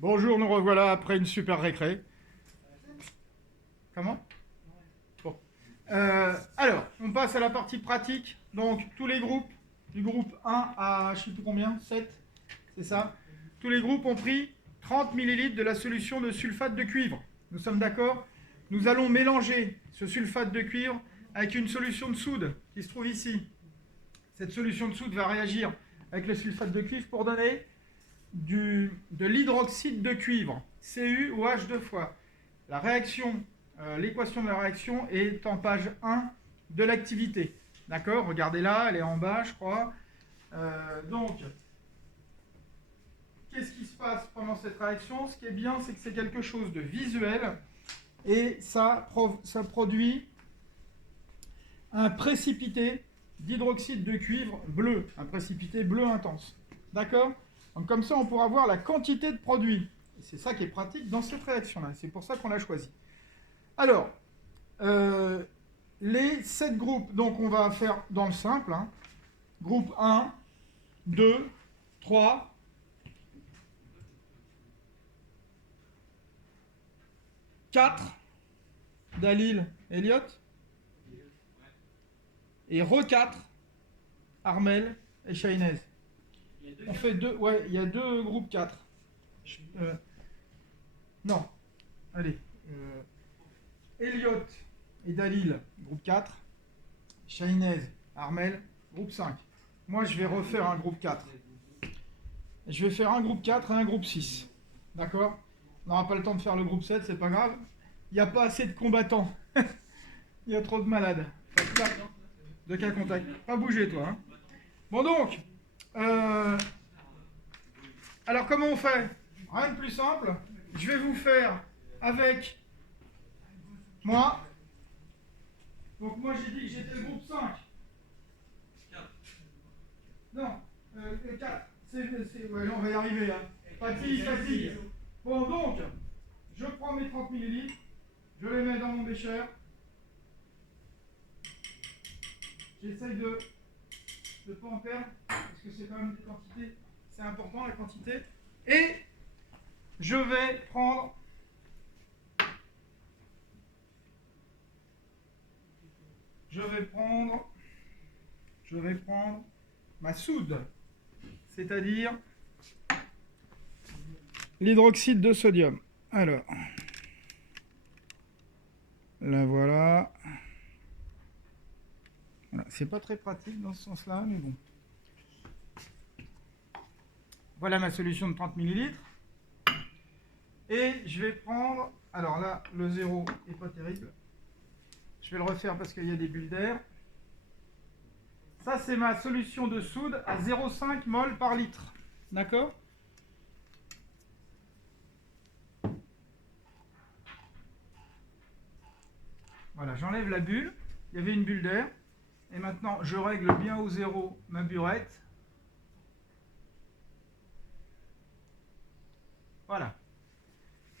Bonjour, nous revoilà après une super récré. Comment? Bon. Alors, on passe à la partie pratique. Donc, tous les groupes, du groupe 1 à je ne sais plus combien, 7, c'est ça. Tous les groupes ont pris 30 ml de la solution de sulfate de cuivre. Nous sommes d'accord? Nous allons mélanger ce sulfate de cuivre avec une solution de soude qui se trouve ici. Cette solution de soude va réagir avec le sulfate de cuivre pour donner de l'hydroxyde de cuivre, Cu ou H deux fois. La réaction, l'équation de la réaction est en page 1 de l'activité. D'accord? Regardez là, elle est en bas, je crois. Donc, qu'est-ce qui se passe pendant cette réaction? Ce qui est bien, c'est que c'est quelque chose de visuel et ça produit un précipité d'hydroxyde de cuivre bleu, un précipité bleu intense. D'accord? Donc comme ça, on pourra voir la quantité de produit. Et c'est ça qui est pratique dans cette réaction-là. C'est pour ça qu'on l'a choisi. Alors, les 7 groupes, donc on va faire dans le simple. Hein. Groupe 1, 2, 3, 4, Dalil, Elliot, et Re4, Armel et Chahinez. On fait deux, ouais, il y a deux groupes 4. Non, allez. Elliot et Dalil, groupe 4. Chahinez, Armel, groupe 5. Moi, je vais refaire un groupe 4. Je vais faire un groupe 4 et un groupe 6. D'accord? On n'aura pas le temps de faire le groupe 7, c'est pas grave. Il n'y a pas assez de combattants. Il y a trop de malades. De cas contact. Pas bouger, toi. Hein. Bon, donc. Alors, comment on fait? Rien de plus simple. Je vais vous faire avec moi. Donc, moi, j'ai dit que j'étais le groupe 5. 4. Non, 4. Ouais, on va y arriver. Hein. Fatigue. Bon, donc, je prends mes 30 ml. Je les mets dans mon bécher. J'essaye de ne pas en perdre, parce que c'est quand même des quantités, c'est important la quantité. Et je vais prendre ma soude, c'est-à-dire l'hydroxyde de sodium. Alors, la voilà. Voilà. C'est pas très pratique dans ce sens-là, mais bon. Voilà ma solution de 30 ml. Et je vais prendre... Alors là, le 0 est pas terrible. Je vais le refaire parce qu'il y a des bulles d'air. Ça, c'est ma solution de soude à 0,5 mol par litre. D'accord? Voilà, j'enlève la bulle. Il y avait une bulle d'air. Et maintenant, je règle bien au 0 ma burette. Voilà.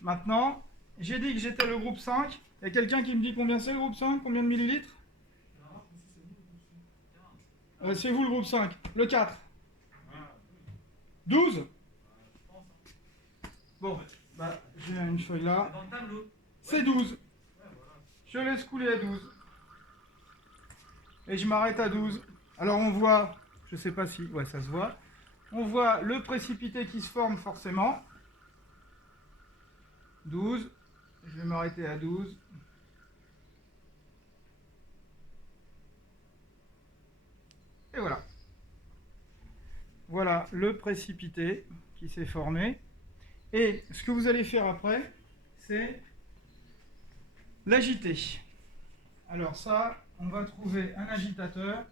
Maintenant, j'ai dit que j'étais le groupe 5. Il y a quelqu'un qui me dit combien c'est le groupe 5? Combien de millilitres? C'est vous le groupe 5. Le 4. 12? Bon, bah, j'ai une feuille là. C'est 12. Je laisse couler à 12. Et je m'arrête à 12. Alors on voit, je sais pas si, ouais ça se voit, on voit le précipité qui se forme forcément. 12, je vais m'arrêter à 12. Et voilà. Voilà le précipité qui s'est formé. Et ce que vous allez faire après, c'est l'agiter. Alors ça, on va trouver un agitateur,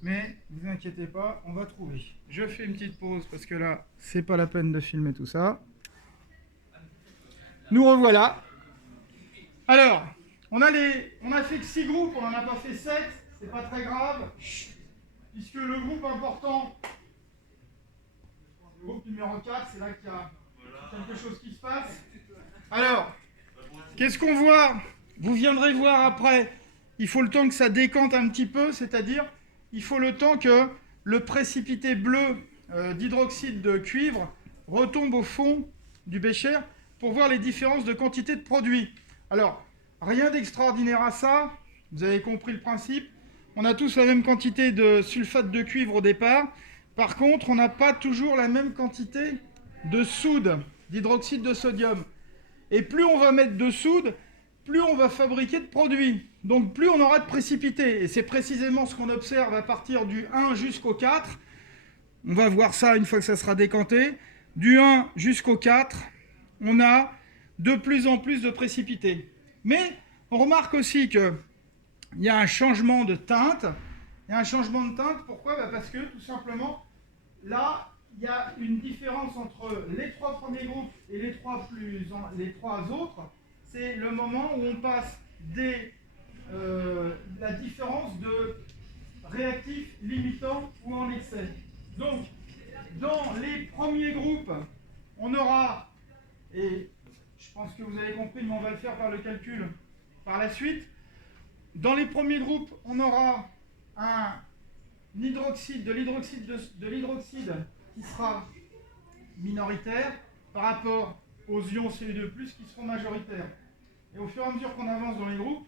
mais ne vous inquiétez pas, on va trouver. Je fais une petite pause parce que là, c'est pas la peine de filmer tout ça. Nous revoilà. Alors, on a fait que 6 groupes, on n'en a pas fait 7, c'est pas très grave, puisque le groupe important, le groupe numéro 4, c'est là qu'il y a quelque chose qui se passe. Alors, qu'est-ce qu'on voit? Vous viendrez voir après. Il faut le temps que ça décante un petit peu, c'est-à-dire il faut le temps que le précipité bleu d'hydroxyde de cuivre retombe au fond du Bécher, pour voir les différences de quantité de produits. Alors, rien d'extraordinaire à ça, vous avez compris le principe. On a tous la même quantité de sulfate de cuivre au départ. Par contre, on n'a pas toujours la même quantité de soude, d'hydroxyde de sodium. Et plus on va mettre de soude, plus on va fabriquer de produits. Donc plus on aura de précipité. Et c'est précisément ce qu'on observe à partir du 1 jusqu'au 4. On va voir ça une fois que ça sera décanté. Du 1 jusqu'au 4, on a de plus en plus de précipité. Mais on remarque aussi qu'il y a un changement de teinte. Il y a un changement de teinte, pourquoi ? Parce que tout simplement, là, il y a une différence entre les 3 premiers groupes et les 3 autres. C'est le moment où on passe la différence de réactifs limitants ou en excès. Donc, dans les premiers groupes, on aura, et je pense que vous avez compris, mais on va le faire par le calcul par la suite. Dans les premiers groupes, on aura de l'hydroxyde qui sera minoritaire par rapport aux ions Cu2+, qui seront majoritaires. Et au fur et à mesure qu'on avance dans les groupes,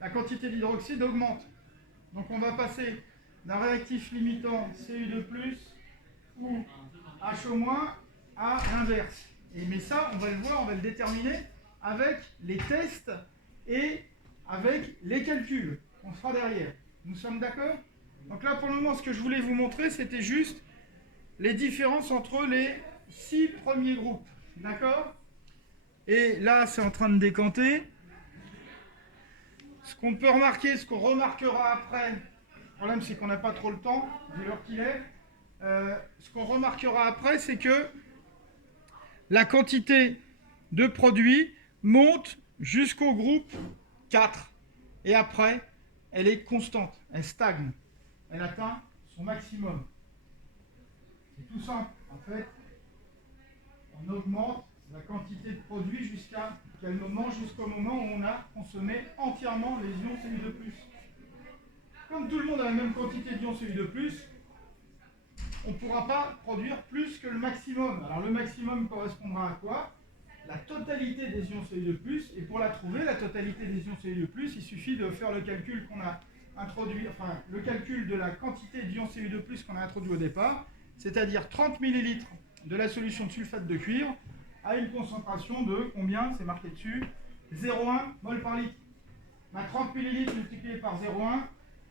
la quantité d'hydroxyde augmente. Donc on va passer d'un réactif limitant Cu2+, ou HO- à l'inverse. Mais ça, on va le voir, on va le déterminer avec les tests et avec les calculs qu'on fera derrière. Nous sommes d'accord ? Donc là, pour le moment, ce que je voulais vous montrer, c'était juste les différences entre les 6 premiers groupes. D'accord ? Et là, c'est en train de décanter. Ce qu'on peut remarquer, ce qu'on remarquera après, le problème, c'est qu'on n'a pas trop le temps, vu l'heure qu'il est. Ce qu'on remarquera après, c'est que la quantité de produits monte jusqu'au groupe 4. Et après, elle est constante, elle stagne. Elle atteint son maximum. C'est tout simple. En fait, on augmente la quantité de produits jusqu'au moment où on a consommé entièrement les ions Cu2+. Comme tout le monde a la même quantité d'ions Cu2+, on ne pourra pas produire plus que le maximum. Alors le maximum correspondra à quoi ? La totalité des ions Cu2+, et pour la trouver, la totalité des ions Cu2+, il suffit de faire le calcul qu'on a introduit, enfin le calcul de la quantité d'ions Cu2+ qu'on a introduit au départ, c'est-à-dire 30 ml de la solution de sulfate de cuivre à une concentration de combien ? C'est marqué dessus, 0,1 mol par litre. 30 ml multiplié par 0,1,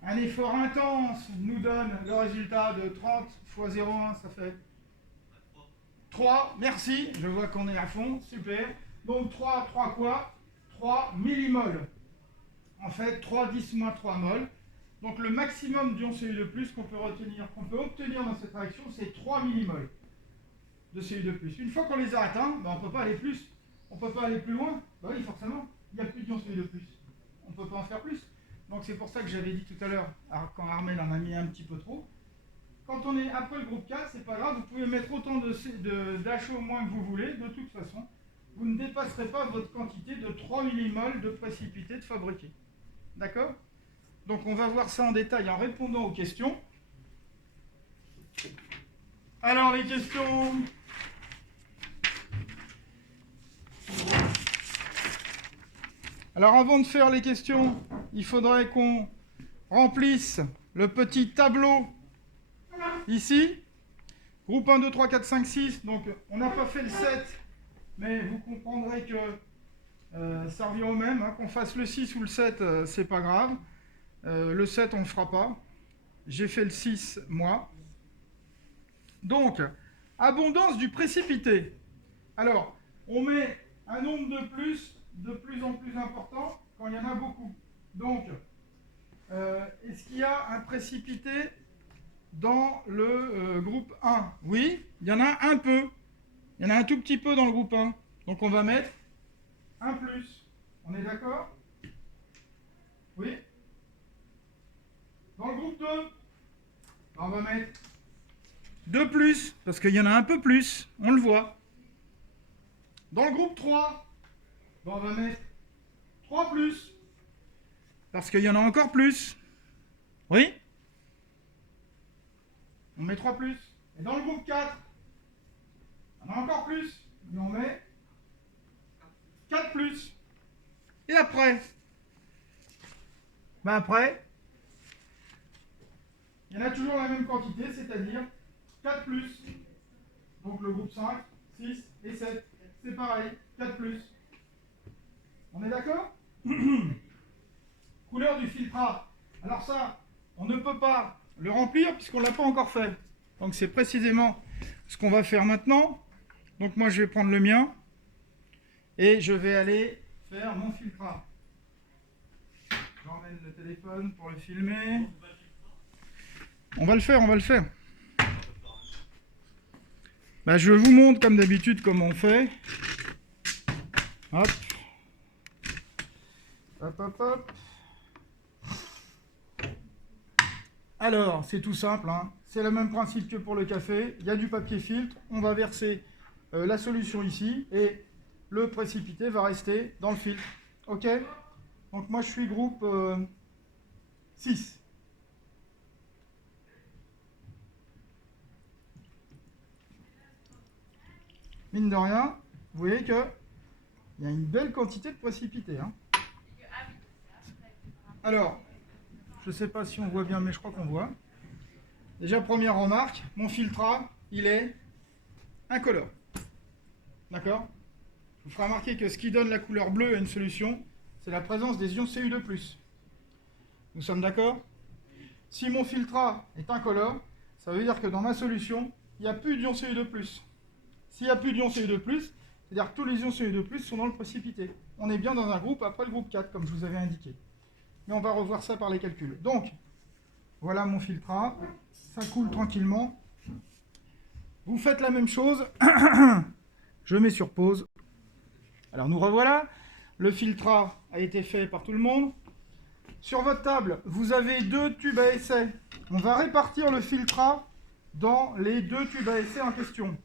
un effort intense nous donne le résultat de 30 fois 0,1, ça fait 3, merci, je vois qu'on est à fond, super. Donc 3 quoi ? 3 millimoles. En fait, 3, 10 moins 3 moles. Donc le maximum d'ions Cu2+ qu'on peut obtenir dans cette réaction, c'est 3 millimoles de Cu2+. Une fois qu'on les a atteints, on ne peut pas aller plus. On ne peut pas aller plus loin. Oui, forcément, il n'y a plus d'ions Cu2+. On ne peut pas en faire plus. Donc c'est pour ça que j'avais dit tout à l'heure, quand Armel en a mis un petit peu trop, quand on est après le groupe 4, c'est pas grave, vous pouvez mettre autant d'HO- que vous voulez, de toute façon, vous ne dépasserez pas votre quantité de 3 millimoles de précipité de fabriqué. D'accord ? Donc on va voir ça en détail en répondant aux questions. Alors les questions. Alors avant de faire les questions, il faudrait qu'on remplisse le petit tableau ici. Groupe 1, 2, 3, 4, 5, 6. Donc on n'a pas fait le 7, mais vous comprendrez que ça revient au même. Qu'on fasse le 6 ou le 7, c'est pas grave. Le 7, on ne le fera pas. J'ai fait le 6, moi. Donc, abondance du précipité. Alors, on met un nombre de plus en plus important quand il y en a beaucoup. Donc, est-ce qu'il y a un précipité dans le groupe 1? Oui, il y en a un peu. Il y en a un tout petit peu dans le groupe 1. Donc, on va mettre un plus. On est d'accord? Oui. Dans le groupe 2, on va mettre 2 plus, parce qu'il y en a un peu plus, on le voit. Dans le groupe 3, on va mettre 3 plus, parce qu'il y en a encore plus. Oui? On met 3 plus. Et dans le groupe 4, on a encore plus, mais on met après? Ben après, il y en a toujours la même quantité, c'est-à-dire 4 plus. Donc le groupe 5, 6 et 7, c'est pareil, 4 plus. On est d'accord? Couleur du filtrat. Alors ça, on ne peut pas le remplir puisqu'on ne l'a pas encore fait. Donc c'est précisément ce qu'on va faire maintenant. Donc moi je vais prendre le mien et je vais aller faire mon filtrat. J'emmène le téléphone pour le filmer. On va le faire, on va le faire. Bah, je vous montre comme d'habitude comment on fait. Hop. Hop, hop, hop. Alors, c'est tout simple, hein. C'est le même principe que pour le café. Il y a du papier filtre. On va verser la solution ici et le précipité va rester dans le filtre. Ok? Donc moi je suis groupe 6. Mine de rien, vous voyez qu'il y a une belle quantité de précipité. Hein. Alors, je ne sais pas si on voit bien, mais je crois qu'on voit. Déjà, première remarque, mon filtrat, il est incolore. D'accord? Je vous ferai remarquer que ce qui donne la couleur bleue à une solution, c'est la présence des ions Cu2+. Nous sommes d'accord? Si mon filtrat est incolore, ça veut dire que dans ma solution, il n'y a plus d'ions Cu2+. S'il n'y a plus d'ions Cu2+, c'est-à-dire que tous les ions Cu2+, sont dans le précipité. On est bien dans un groupe après le groupe 4, comme je vous avais indiqué. Mais on va revoir ça par les calculs. Donc, voilà mon filtrat. Ça coule tranquillement. Vous faites la même chose. Je mets sur pause. Alors nous revoilà. Le filtrat a été fait par tout le monde. Sur votre table, vous avez 2 tubes à essai. On va répartir le filtrat dans les 2 tubes à essai en question.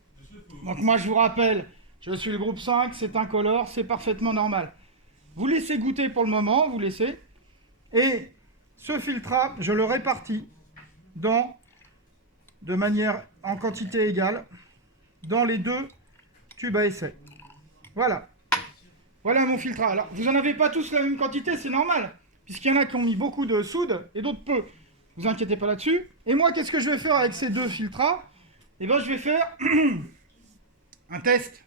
Donc moi je vous rappelle, je suis le groupe 5, c'est incolore, c'est parfaitement normal. Vous laissez goûter pour le moment, vous laissez. Et ce filtrat, je le répartis de manière en quantité égale dans les 2 tubes à essai. Voilà. Voilà mon filtrat. Alors, vous n'en avez pas tous la même quantité, c'est normal. Puisqu'il y en a qui ont mis beaucoup de soude et d'autres peu. Vous inquiétez pas là-dessus. Et moi, qu'est-ce que je vais faire avec ces 2 filtrats? Eh bien, je vais faire un test.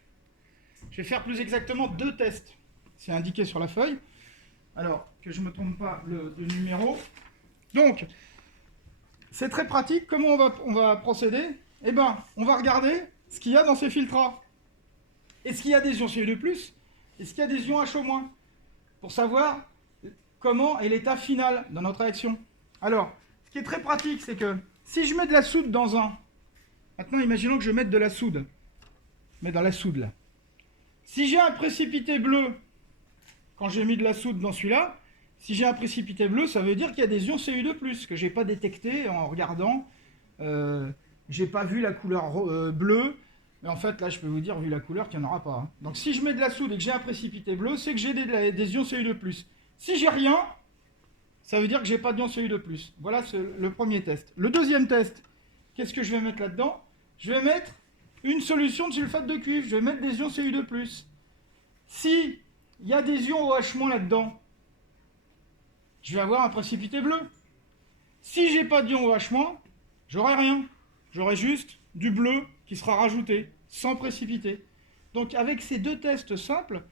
Je vais faire plus exactement 2 tests. C'est indiqué sur la feuille. Alors, que je ne me trompe pas de numéro. Donc, c'est très pratique. Comment on va procéder? Eh bien, on va regarder ce qu'il y a dans ces filtrats. Est-ce qu'il y a des ions Cu2+, est-ce qu'il y a des ions H-, pour savoir comment est l'état final dans notre réaction. Alors, ce qui est très pratique, c'est que si je mets de la soude dans un... Maintenant, imaginons que je mette de la soude. Je mets dans la soude, là. Si j'ai un précipité bleu, quand j'ai mis de la soude dans celui-là, si j'ai un précipité bleu, ça veut dire qu'il y a des ions Cu2+, que je n'ai pas détecté en regardant. Je n'ai pas vu la couleur bleue. Mais en fait, là, je peux vous dire, vu la couleur, qu'il n'y en aura pas. Hein. Donc, si je mets de la soude et que j'ai un précipité bleu, c'est que j'ai des ions Cu2+. Si j'ai rien, ça veut dire que j'ai pas d'ions Cu2+. Voilà le premier test. Le deuxième test, qu'est-ce que je vais mettre là-dedans? Je vais mettre une solution de sulfate de cuivre. Je vais mettre des ions Cu2+. Si il y a des ions OH- là-dedans, je vais avoir un précipité bleu. Si j'ai pas d'ions OH-, j'aurai rien. J'aurai juste du bleu qui sera rajouté, sans précipité. Donc avec ces 2 tests simples,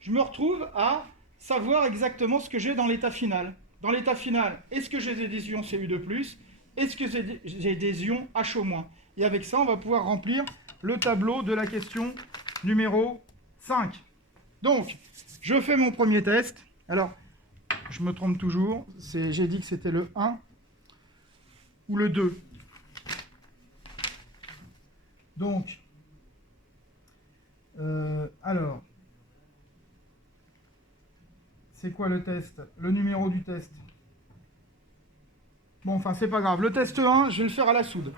je me retrouve à savoir exactement ce que j'ai dans l'état final. Dans l'état final, est-ce que j'ai des ions Cu2+, est-ce que j'ai des ions H-? Et avec ça, on va pouvoir remplir le tableau de la question numéro 5. Donc, je fais mon premier test. Alors, je me trompe toujours, j'ai dit que c'était le 1 ou le 2. Donc, alors, c'est quoi le test? Le numéro du test? Bon, enfin, c'est pas grave. Le test 1, je vais le faire à la soude.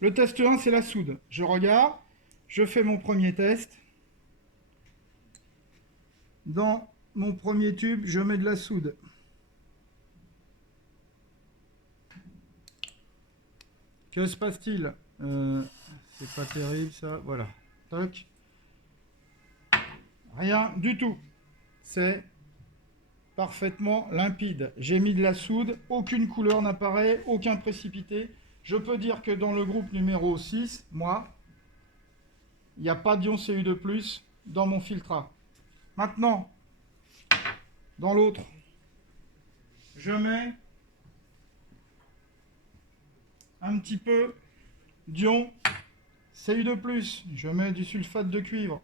Le test 1, c'est la soude. Je regarde, je fais mon premier test. Dans mon premier tube, je mets de la soude. Que se passe-t-il? C'est pas terrible, ça. Voilà. Toc. Rien du tout. C'est parfaitement limpide. J'ai mis de la soude, aucune couleur n'apparaît, aucun précipité. Je peux dire que dans le groupe numéro 6, moi, il n'y a pas d'ion Cu2+, dans mon filtrat. Maintenant, dans l'autre, je mets un petit peu d'ion Cu2+. Je mets du sulfate de cuivre.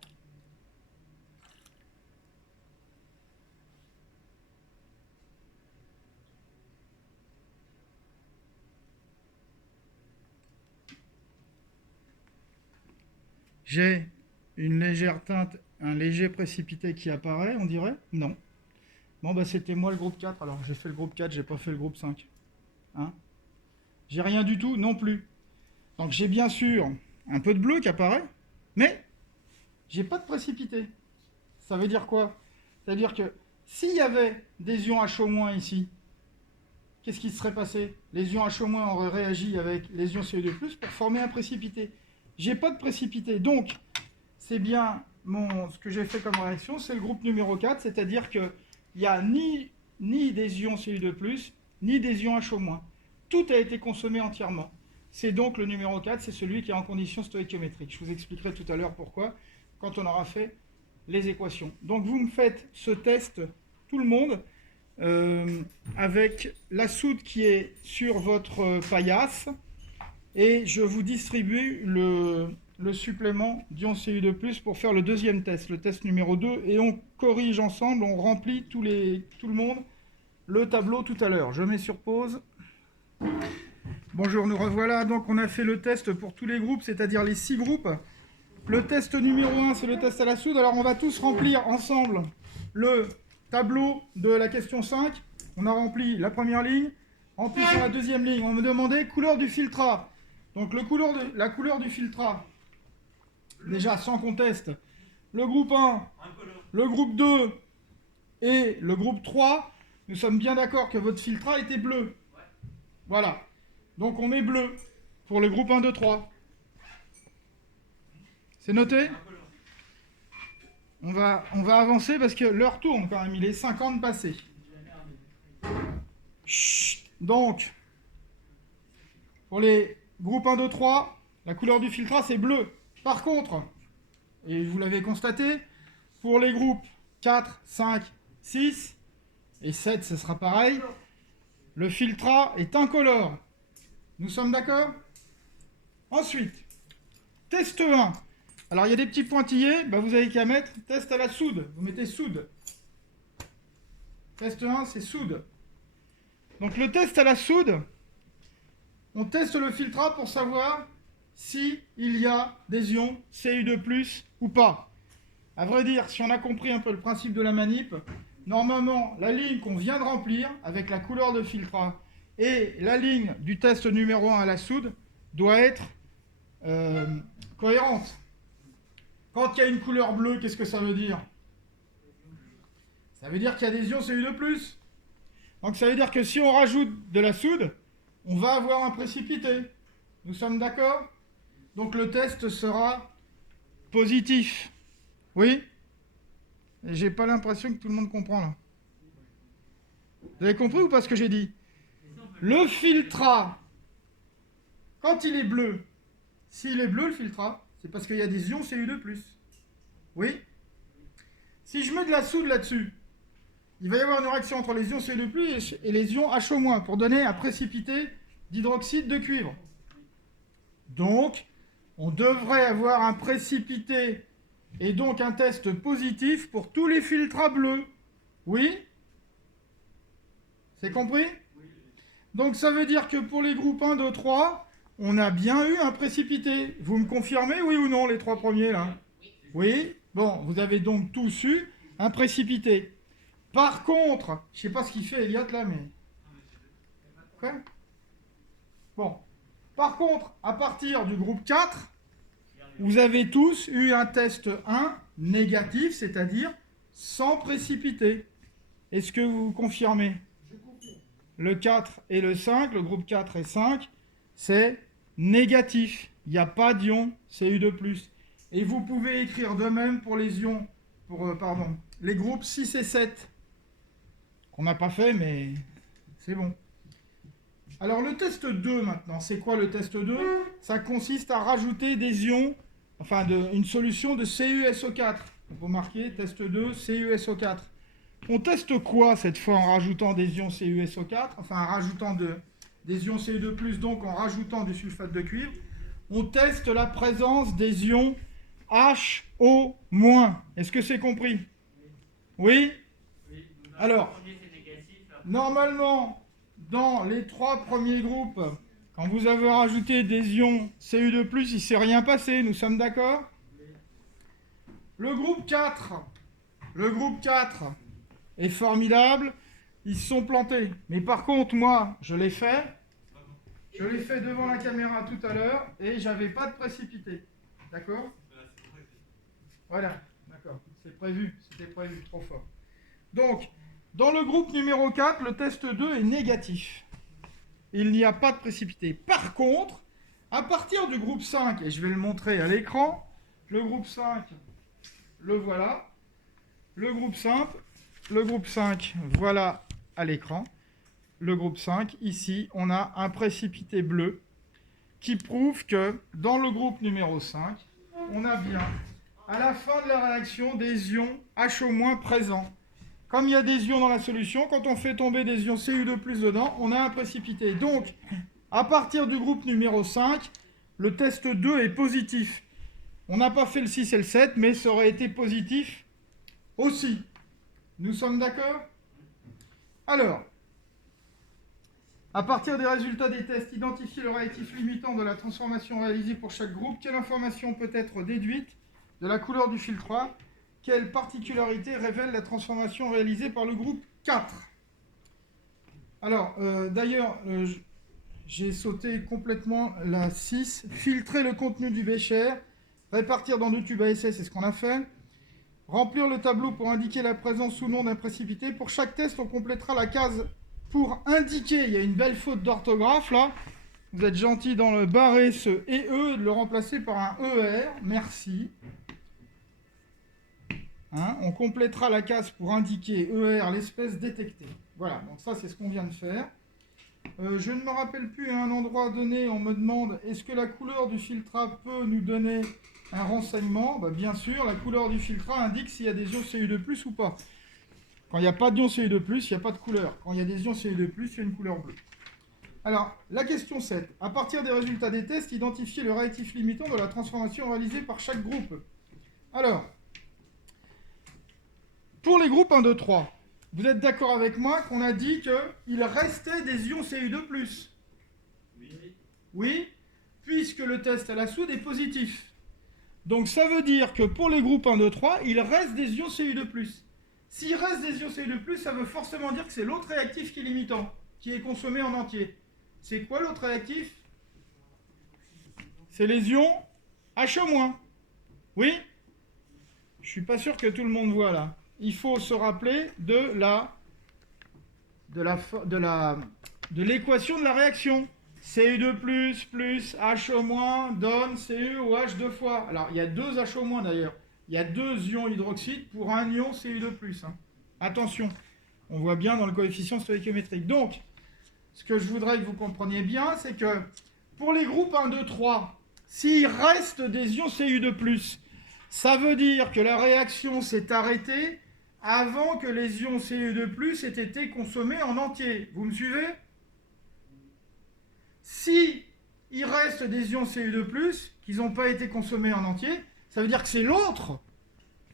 J'ai une légère teinte, un léger précipité qui apparaît, on dirait? Non. Bon, bah c'était moi le groupe 4, alors j'ai fait le groupe 4, j'ai pas fait le groupe 5. Hein? J'ai rien du tout non plus. Donc j'ai bien sûr un peu de bleu qui apparaît, mais j'ai pas de précipité. Ça veut dire quoi? Ça veut dire que s'il y avait des ions HO- ici, qu'est-ce qui se serait passé? Les ions HO- auraient réagi avec les ions Cu2+, pour former un précipité. J'ai pas de précipité, donc c'est bien ce que j'ai fait comme réaction, c'est le groupe numéro 4, c'est-à-dire qu'il n'y a ni des ions Cu2+, ni des ions HO-. Tout a été consommé entièrement. C'est donc le numéro 4, c'est celui qui est en condition stoïchiométrique. Je vous expliquerai tout à l'heure pourquoi, quand on aura fait les équations. Donc vous me faites ce test, tout le monde, avec la soude qui est sur votre paillasse, et je vous distribue le supplément d'ion Cu2+, pour faire le deuxième test, le test numéro 2, et on corrige ensemble, on remplit tout le monde le tableau tout à l'heure. Je mets sur pause. Bonjour, nous revoilà. Donc on a fait le test pour tous les groupes, c'est-à-dire les 6 groupes. Le test numéro 1, c'est le test à la soude. Alors on va tous remplir ensemble le tableau de la question 5. On a rempli la première ligne. En plus, sur la deuxième ligne, on me demandait couleur du filtrat. Donc la couleur du filtrat, déjà sans conteste, le groupe 1, le groupe 2 et le groupe 3, nous sommes bien d'accord que votre filtrat était bleu. Voilà. Donc on met bleu pour le groupe 1, 2, 3. C'est noté? On va avancer parce que l'heure tourne quand même, il est 50 passé. Chut. Donc, pour les groupes 1, 2, 3, la couleur du filtrat c'est bleu. Par contre, et vous l'avez constaté, pour les groupes 4, 5, 6 et 7, ce sera pareil, le filtrat est incolore. Nous sommes d'accord? Ensuite, test 1. Alors il y a des petits pointillés, bah, vous avez qu'à mettre test à la soude. Vous mettez soude. Test 1, c'est soude. Donc le test à la soude, on teste le filtrat pour savoir s'il y a des ions Cu2+ ou pas. À vrai dire, si on a compris un peu le principe de la manip, normalement, la ligne qu'on vient de remplir, avec la couleur de filtrat, et la ligne du test numéro 1 à la soude, doit être cohérente. Quand il y a une couleur bleue, qu'est-ce que ça veut dire? Ça veut dire qu'il y a des ions Cu2+. Donc ça veut dire que si on rajoute de la soude, on va avoir un précipité. Nous sommes d'accord? Donc le test sera positif. Oui? J'ai pas l'impression que tout le monde comprend là. Vous avez compris ou pas ce que j'ai dit? Le filtrat, quand il est bleu, s'il est bleu le filtrat, c'est parce qu'il y a des ions Cu2+. Oui? Si je mets de la soude là-dessus, il va y avoir une réaction entre les ions Cu2+ et les ions HO- pour donner un précipité d'hydroxyde de cuivre. Donc, on devrait avoir un précipité et donc un test positif pour tous les filtrats bleus. Oui? C'est compris? Donc ça veut dire que pour les groupes 1, 2, 3, on a bien eu un précipité. Vous me confirmez, oui ou non, les 3 premiers là? Oui? Bon, vous avez donc tous eu un précipité. Par contre, je sais pas ce qu'il fait Elliot là, mais... Quoi? Bon. Par contre, à partir du groupe 4, vous avez tous eu un test 1 négatif, c'est-à-dire sans précipité. Est-ce que vous confirmez? Le 4 et le 5, le groupe 4 et 5, c'est négatif. Il n'y a pas d'ion Cu2+. Et vous pouvez écrire de même pour les ions, les groupes 6 et 7. qu'on n'a pas fait, mais c'est bon. Alors le test 2 maintenant, c'est quoi le test 2? Ça consiste à rajouter des ions, enfin une solution de CuSO4. Donc vous marquez test 2 CuSO4. On teste quoi cette fois en rajoutant des ions CuSO4, enfin en rajoutant des ions Cu2+, donc en rajoutant du sulfate de cuivre. On teste la présence des ions HO-. Est-ce que c'est compris? Oui? Alors, normalement, dans les 3 premiers groupes, quand vous avez rajouté des ions Cu2+, il ne s'est rien passé, nous sommes d'accord? Le groupe 4 est formidable, ils se sont plantés. Mais par contre, moi, je l'ai fait devant la caméra tout à l'heure, et j'avais pas de précipité. D'accord? Voilà, d'accord, c'est prévu, c'était prévu, trop fort. Donc, dans le groupe numéro 4, le test 2 est négatif. Il n'y a pas de précipité. Par contre, à partir du groupe 5, et je vais le montrer à l'écran, le groupe 5, le voilà. Le groupe 5, voilà à l'écran. Le groupe 5, ici, on a un précipité bleu qui prouve que dans le groupe numéro 5, on a bien, à la fin de la réaction, des ions HO- présents. Comme il y a des ions dans la solution, quand on fait tomber des ions Cu2+ dedans, on a un précipité. Donc, à partir du groupe numéro 5, le test 2 est positif. On n'a pas fait le 6 et le 7, mais ça aurait été positif aussi. Nous sommes d'accord? Alors, à partir des résultats des tests, identifiez le réactif limitant de la transformation réalisée pour chaque groupe. Quelle information peut être déduite de la couleur du filtre? Quelle particularité révèle la transformation réalisée par le groupe 4? Alors, d'ailleurs, j'ai sauté complètement la 6. Filtrer le contenu du bécher. Répartir dans 2 tubes à essai, c'est ce qu'on a fait. Remplir le tableau pour indiquer la présence ou non d'un précipité. Pour chaque test, on complétera la case pour indiquer. Il y a une belle faute d'orthographe là. Vous êtes gentil dans le barrer ce EE, de le remplacer par un ER. Merci. Hein, on complétera la case pour indiquer ER, l'espèce détectée. Voilà, donc ça c'est ce qu'on vient de faire. Je ne me rappelle plus, à un endroit donné, on me demande est-ce que la couleur du filtrat peut nous donner un renseignement? Bien sûr, la couleur du filtrat indique s'il y a des ions Cu2+ ou pas. Quand il n'y a pas d'ions Cu2+, il n'y a pas de couleur. Quand il y a des ions Cu2+, il y a une couleur bleue. Alors, la question 7. À partir des résultats des tests, identifiez le réactif limitant de la transformation réalisée par chaque groupe. Alors, pour les groupes 1, 2, 3, vous êtes d'accord avec moi qu'on a dit qu'il restait des ions Cu2+? Oui. Oui, puisque le test à la soude est positif. Donc ça veut dire que pour les groupes 1, 2, 3, il reste des ions Cu2+. S'il reste des ions Cu2+, ça veut forcément dire que c'est l'autre réactif qui est limitant, qui est consommé en entier. C'est quoi l'autre réactif? C'est les ions HO-. Oui? Je suis pas sûr que tout le monde voit là. Il faut se rappeler de l'équation de la réaction. Cu2+ plus HO- donne CuOH 2 fois. Alors, il y a 2 HO- d'ailleurs. Il y a 2 ions hydroxyde pour un ion Cu2+. Hein. Attention, on voit bien dans le coefficient stoïchiométrique. Donc, ce que je voudrais que vous compreniez bien, c'est que pour les groupes 1, 2, 3, s'il reste des ions Cu2+, ça veut dire que la réaction s'est arrêtée avant que les ions Cu2+ aient été consommés en entier. Vous me suivez? Si il reste des ions Cu2+, qui n'ont pas été consommés en entier, ça veut dire que c'est l'autre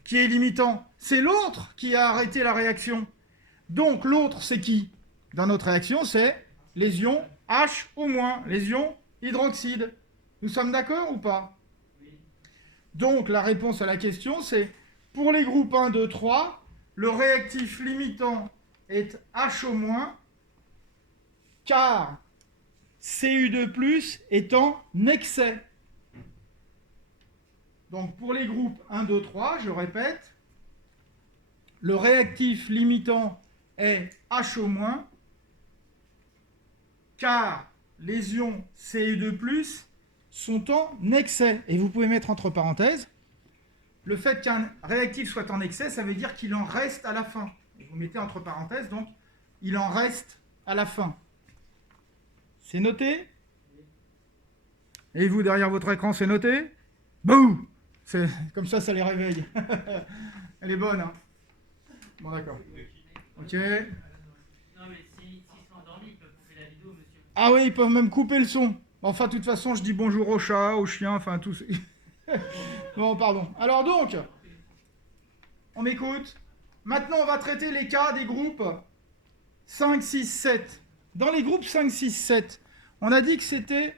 qui est limitant. C'est l'autre qui a arrêté la réaction. Donc l'autre, c'est qui? Dans notre réaction, c'est les ions HO-, les ions hydroxyde. Nous sommes d'accord ou pas? Oui. Donc la réponse à la question, c'est pour les groupes 1, 2, 3, le réactif limitant est HO-, car Cu2+ est en excès. Donc pour les groupes 1, 2, 3, je répète, le réactif limitant est HO-, car les ions Cu2+ sont en excès. Et vous pouvez mettre entre parenthèses, le fait qu'un réactif soit en excès, ça veut dire qu'il en reste à la fin. Et vous mettez entre parenthèses, donc, il en reste à la fin. C'est noté? Et vous, derrière votre écran, c'est noté? Bouh! Comme ça les réveille. Elle est bonne, hein? Bon, d'accord. Ok. Non, mais s'ils sont endormis, ils peuvent couper la vidéo, monsieur. Ah oui, ils peuvent même couper le son. Enfin, de toute façon, je dis bonjour aux chats, aux chiens, enfin, tous. Bon, pardon. Alors donc, on m'écoute. Maintenant, on va traiter les cas des groupes 5, 6, 7. Dans les groupes 5, 6, 7, on a dit que c'était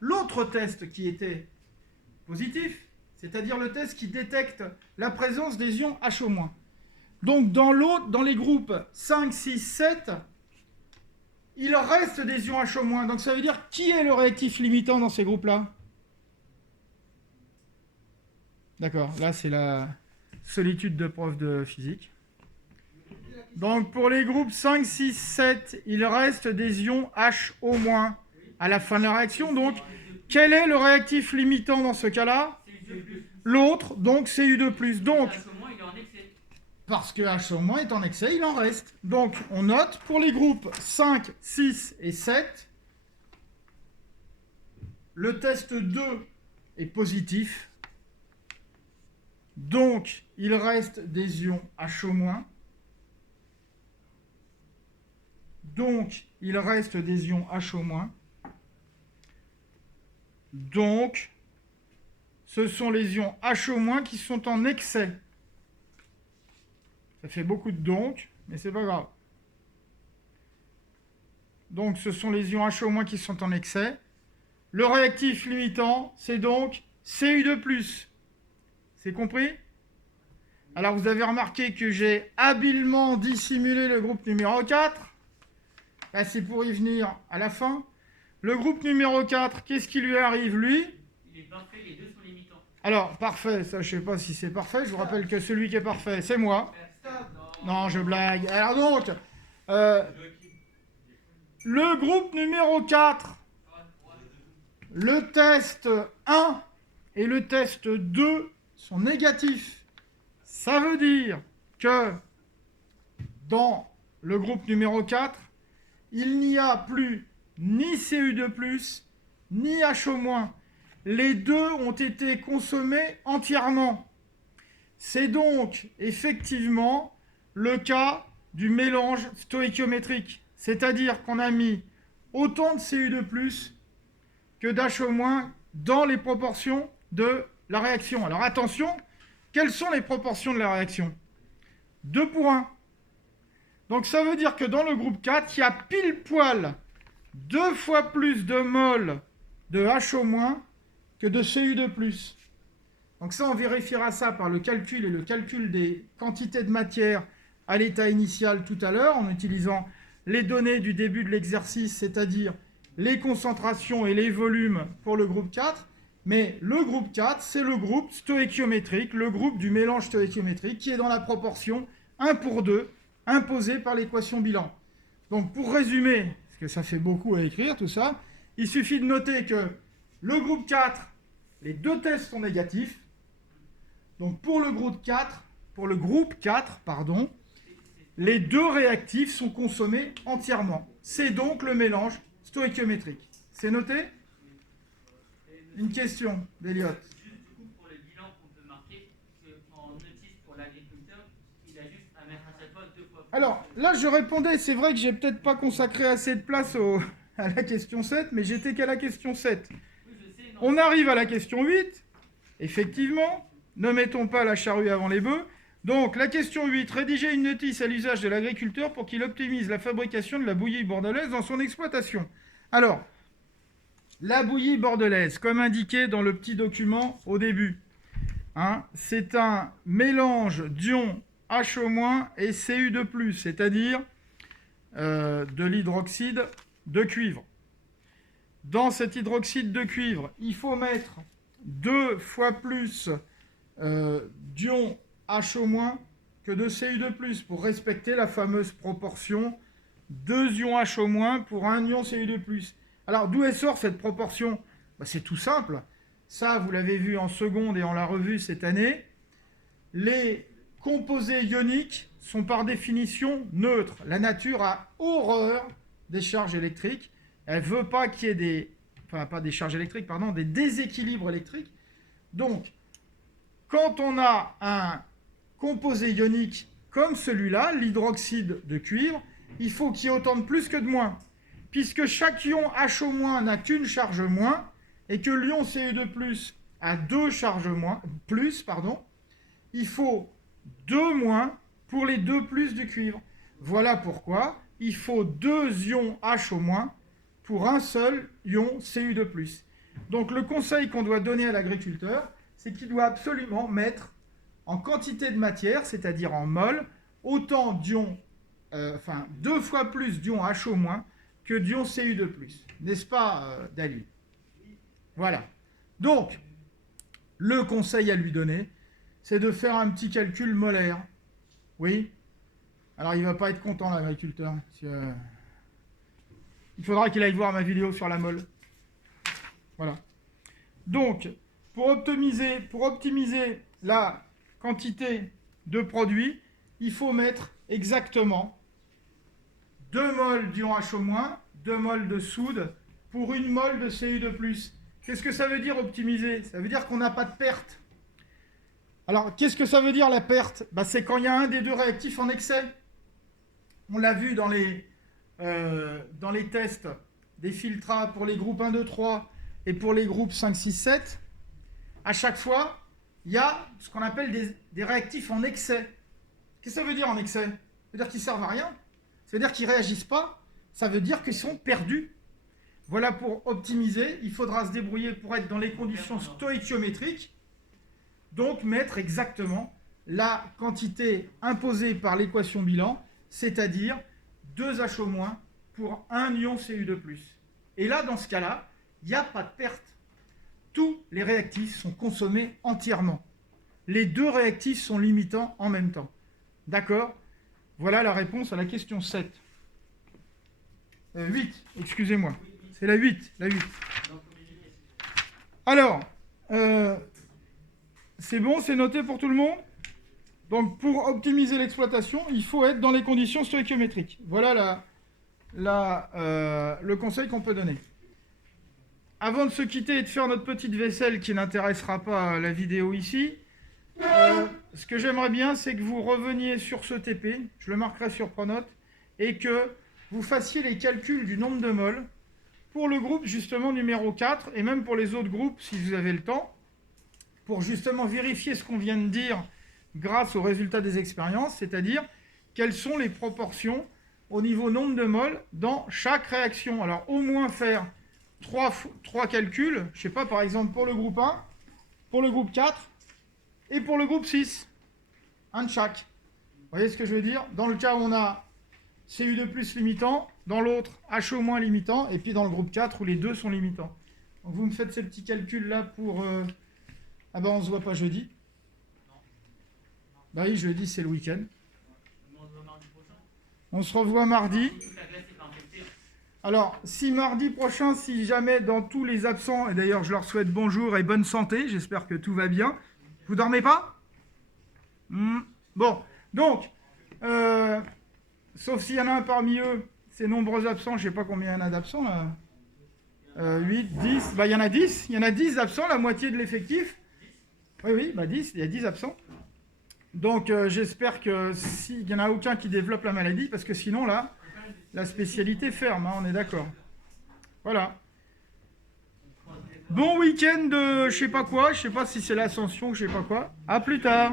l'autre test qui était positif, c'est-à-dire le test qui détecte la présence des ions H-. Donc, dans les groupes 5, 6, 7, il reste des ions H-. Donc, ça veut dire qui est le réactif limitant dans ces groupes-là? D'accord, là, c'est la solitude de prof de physique. Donc, pour les groupes 5, 6, 7, il reste des ions HO- à la fin de la réaction. Donc, quel est le réactif limitant dans ce cas-là? L'autre, donc Cu2+. Donc, parce que H- est en excès, il en reste. Donc, on note pour les groupes 5, 6 et 7, le test 2 est positif. Donc, il reste des ions HO-. Donc, il reste des ions HO-. Donc, ce sont les ions HO- qui sont en excès. Ça fait beaucoup de donc, mais c'est pas grave. Donc, ce sont les ions HO- qui sont en excès. Le réactif limitant, c'est donc Cu2+. C'est compris? Alors, vous avez remarqué que j'ai habilement dissimulé le groupe numéro 4. Là, c'est pour y venir à la fin. Le groupe numéro 4, qu'est-ce qui lui arrive, lui? Il est parfait, les deux sont limitants. Alors, parfait, ça, je sais pas si c'est parfait. Je vous rappelle que celui qui est parfait, c'est moi. Non, je blague. Alors donc, le groupe numéro 4, le test 1 et le test 2 sont négatifs. Ça veut dire que dans le groupe numéro 4, il n'y a plus ni Cu2+, ni HO-. Les deux ont été consommés entièrement. C'est donc effectivement le cas du mélange stoïchiométrique. C'est-à-dire qu'on a mis autant de Cu2+, que d'H- dans les proportions de la réaction. Alors attention, quelles sont les proportions de la réaction? 2 pour 1. Donc ça veut dire que dans le groupe 4, il y a pile poil 2 fois plus de mol de HO- que de Cu2+. Donc ça, on vérifiera ça par le calcul et le calcul des quantités de matière à l'état initial tout à l'heure, en utilisant les données du début de l'exercice, c'est-à-dire les concentrations et les volumes pour le groupe 4. Mais le groupe 4, c'est le groupe stoïchiométrique, le groupe du mélange stoïchiométrique, qui est dans la proportion 1 pour 2, imposée par l'équation bilan. Donc pour résumer, parce que ça fait beaucoup à écrire tout ça, il suffit de noter que le groupe 4, les deux tests sont négatifs. Donc pour le groupe 4, les deux réactifs sont consommés entièrement. C'est donc le mélange stoïchiométrique. C'est noté? Une question d'Eliott. Juste du coup, pour le bilan, on peut marquer qu'en notice pour l'agriculteur, il a juste à mettre à chaque fois 2 fois plus. Alors, là, je répondais, c'est vrai que j'ai peut-être pas consacré assez de place à la question 7, mais j'étais qu'à la question 7. Oui, je sais, non. On arrive à la question 8. Effectivement, ne mettons pas la charrue avant les bœufs. Donc, la question 8, rédiger une notice à l'usage de l'agriculteur pour qu'il optimise la fabrication de la bouillie bordelaise dans son exploitation. Alors, la bouillie bordelaise, comme indiqué dans le petit document au début, hein, c'est un mélange d'ions HO- et Cu2+, c'est-à-dire de l'hydroxyde de cuivre. Dans cet hydroxyde de cuivre, il faut mettre 2 fois plus d'ions HO- que de Cu2+, pour respecter la fameuse proportion 2 ions HO- pour 1 ion Cu2+. Alors, d'où sort cette proportion? C'est tout simple. Ça, vous l'avez vu en seconde et on l'a revu cette année. Les composés ioniques sont par définition neutres. La nature a horreur des charges électriques. Elle ne veut pas qu'il y ait des... Enfin, pas des charges électriques, pardon, des déséquilibres électriques. Donc, quand on a un composé ionique comme celui-là, l'hydroxyde de cuivre, il faut qu'il y ait autant de plus que de moins. Puisque chaque ion HO- n'a qu'une charge moins, et que l'ion Cu2+ a 2 charges plus, il faut 2 moins pour les 2 plus du cuivre. Voilà pourquoi il faut 2 ions HO- pour un seul ion Cu2+. Donc le conseil qu'on doit donner à l'agriculteur, c'est qu'il doit absolument mettre en quantité de matière, c'est-à-dire en mol, autant d'ions, 2 fois plus d'ions HO- que d'ions Cu2+. N'est-ce pas, Dali? Voilà. Donc, le conseil à lui donner, c'est de faire un petit calcul molaire. Oui. Alors, il ne va pas être content, l'agriculteur. Il faudra qu'il aille voir ma vidéo sur la mole. Voilà. Donc, pour optimiser la quantité de produit, il faut mettre exactement 2 mols d'ion HO-, 2 mols de soude pour 1 mol de Cu2+. Qu'est-ce que ça veut dire optimiser? Ça veut dire qu'on n'a pas de perte. Alors, qu'est-ce que ça veut dire la perte? C'est quand il y a un des deux réactifs en excès. On l'a vu dans les tests des filtrats pour les groupes 1, 2, 3 et pour les groupes 5, 6, 7. À chaque fois, il y a ce qu'on appelle des réactifs en excès. Qu'est-ce que ça veut dire en excès? Ça veut dire qu'ils ne servent à rien. Ça veut dire qu'ils ne réagissent pas. Ça veut dire qu'ils sont perdus. Voilà, pour optimiser, il faudra se débrouiller pour être dans les conditions stoïchiométriques. Donc, mettre exactement la quantité imposée par l'équation bilan, c'est-à-dire 2 HO- pour 1 ion Cu2+. Et là, dans ce cas-là, il n'y a pas de perte. Tous les réactifs sont consommés entièrement. Les deux réactifs sont limitants en même temps. D'accord? Voilà la réponse à la question 7. 8, excusez-moi. C'est la 8. Alors, c'est bon, c'est noté pour tout le monde? Donc, pour optimiser l'exploitation, il faut être dans les conditions stoïchiométriques. Voilà le conseil qu'on peut donner. Avant de se quitter et de faire notre petite vaisselle qui n'intéressera pas la vidéo ici, ce que j'aimerais bien, c'est que vous reveniez sur ce TP, je le marquerai sur Pronote, et que vous fassiez les calculs du nombre de mols pour le groupe justement numéro 4, et même pour les autres groupes si vous avez le temps, pour justement vérifier ce qu'on vient de dire grâce aux résultats des expériences, c'est-à-dire quelles sont les proportions au niveau nombre de mols dans chaque réaction. Alors au moins faire 3 calculs, je ne sais pas, par exemple pour le groupe 1, pour le groupe 4 et pour le groupe 6. Un de chaque. Vous voyez ce que je veux dire? Dans le cas où on a Cu2+ limitant, dans l'autre HO- limitant, et puis dans le groupe 4 où les deux sont limitants. Donc vous me faites ces petits calculs-là pour... Ah ben on se voit pas jeudi. Bah oui, jeudi c'est le week-end. On se revoit mardi. Alors, si mardi prochain, si jamais dans tous les absents, et d'ailleurs je leur souhaite bonjour et bonne santé, j'espère que tout va bien. Vous dormez pas? Bon, donc, sauf s'il y en a un parmi eux, ces nombreux absents, je ne sais pas combien il y en a d'absents là. 8, 10, bah il y en a 10. Il y en a 10 absents, la moitié de l'effectif. Oui, 10, il y a 10 absents. Donc j'espère que s'il n'y en a aucun qui développe la maladie, parce que sinon là, la spécialité ferme, hein, on est d'accord. Voilà. Bon week-end de je sais pas quoi, je sais pas si c'est l'ascension ou je sais pas quoi. À plus tard.